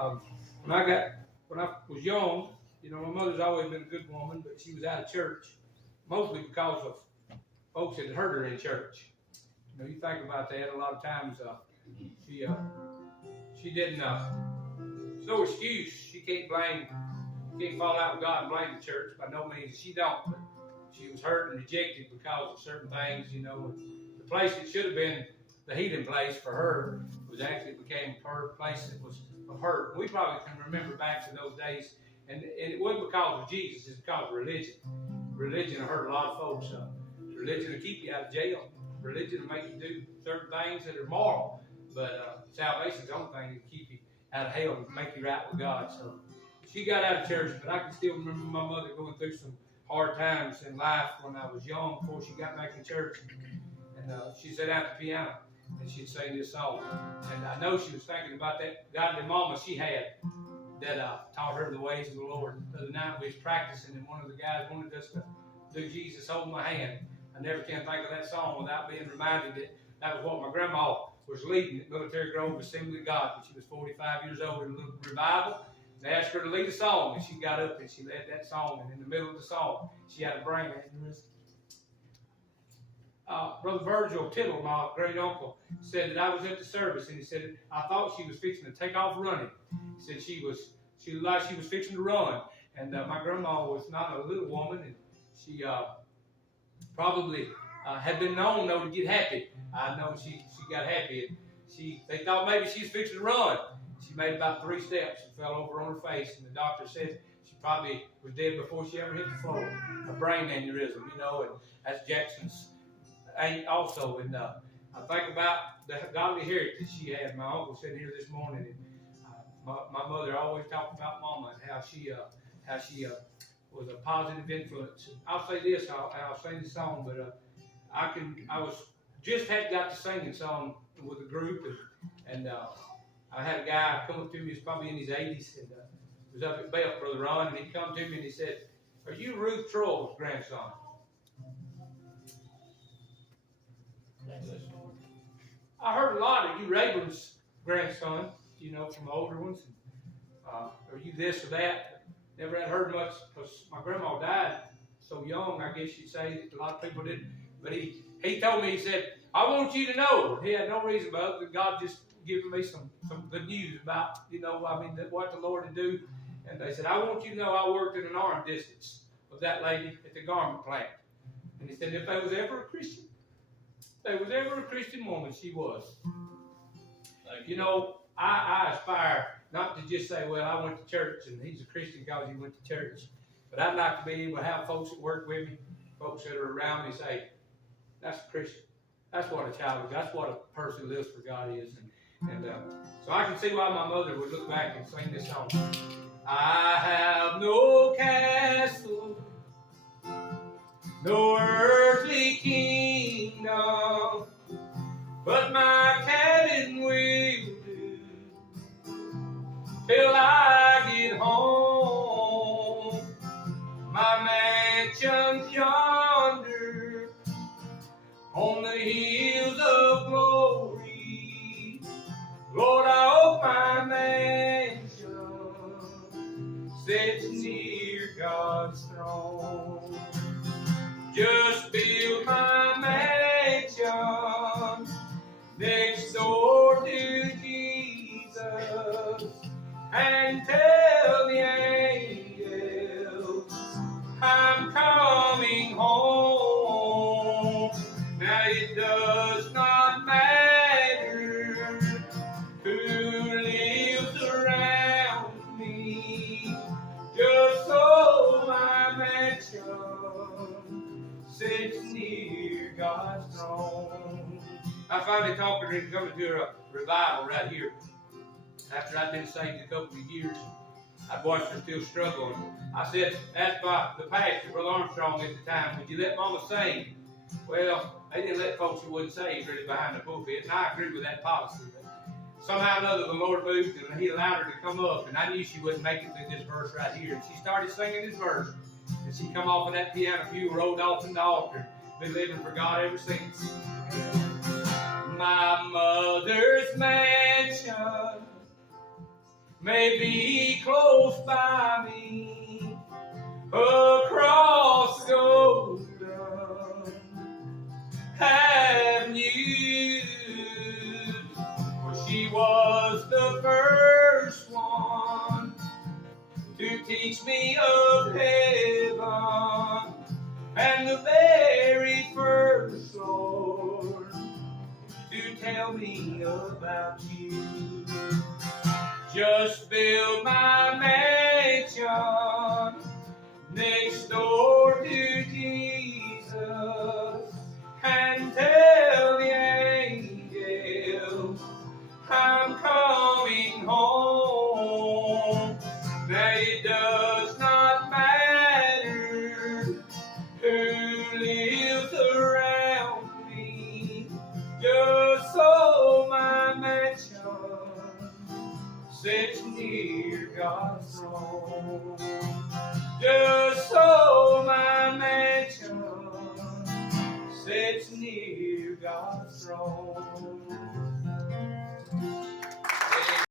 Um, when I was young, my mother's always been a good woman, but she was out of church, mostly because of folks that hurt her in church. You think about that. A lot of times, she didn't. There's no excuse. She can't fall out with God and blame the church. By no means, she don't. But she was hurt and rejected because of certain things. The place that should have been the healing place for her became her place that was of hurt. We probably can remember back to those days, and it wasn't because of Jesus, it's because of religion. Religion will hurt a lot of folks. Religion will keep you out of jail. Religion will make you do certain things that are moral, but salvation is the only thing that will keep you out of hell and make you right with God. So she got out of church, but I can still remember my mother going through some hard times in life when I was young before she got back in church. And she sat at the piano and she'd sing this song. And I know she was thinking about that godly mama she had that taught her the ways of the Lord. The other night we was practicing, and one of the guys wanted us to do Jesus Hold My Hand. I never can think of that song without being reminded that was what my grandma was leading at Military Grove Assembly of God when she was 45 years old in a little revival. They asked her to lead a song, and she got up and she led that song. And in the middle of the song, she had a brain aneurysm. Brother Virgil Tittle, my great uncle, said that I was at the service, and he said I thought she was fixing to take off running. He said she looked like she was fixing to run, and my grandma was not a little woman, and she probably had been known though to get happy. I know she got happy, and they thought maybe she was fixing to run. She made about 3 steps and fell over on her face, and the doctor said she probably was dead before she ever hit the floor. A brain aneurysm, and that's Jackson's also. And I think about the godly heritage she had. My uncle said here this morning, and my mother always talked about Mama and how she was a positive influence. And I'll say this, I'll sing the song, but I was just had got to singing song with a group, and I had a guy come up to me, he was probably in his 80s, and was up at Belt, Brother Ron, and he come to me and he said, "Are you Ruth Troll's grandson?" I heard a lot of you Rayburn's grandson, from the older ones. Are you this or that? Never had heard much because my grandma died so young, I guess you'd say. A lot of people didn't. But he told me, he said, "I want you to know." He had no reason but other than God just giving me some good news about, what the Lord would do. And they said, "I want you to know I worked in an arm distance of that lady at the garment plant." And he said, if there was ever a Christian woman, she was. I aspire not to just say, well, I went to church and he's a Christian because he went to church. But I'd like to be able to have folks that work with me, folks that are around me say, that's a Christian. That's what a child is. That's what a person who lives for God is. And so I can see why my mother would look back and sing this song. I have no castle, no earthly kingdom, but my cabin will do till I get home. My mansion's yonder on the hills of glory. Lord, I hope my mansion sits near God's throne. Just build my mansion next door to Jesus and tell the angels I'm coming home. Now it does not matter who lives around me, just so my mansion sits near God's throne. I finally talked her into coming to a revival right here. After I'd been saved a couple of years, I'd watched her still struggling. I said, asked by the pastor, Brother Armstrong at the time, would you let Mama sing? Well, they didn't let folks who wasn't saved really behind the pulpit, and I agree with that policy. But somehow or another, the Lord moved, and He allowed her to come up, and I knew she wouldn't make it through this verse right here. And she started singing this verse, and she come off of that piano pew, rolled off in the altar, been living for God ever since. My mother's mansion may be close by me, across the golden avenue. For she was the first one to teach me of heaven, and the very first, Lord, to tell me about you. Just build my mansion next door to Jesus, and tell the angels I'm coming home. That it does not matter who lives around me, just so my mansion sits near God's throne. Just so my mansion sits near God's throne.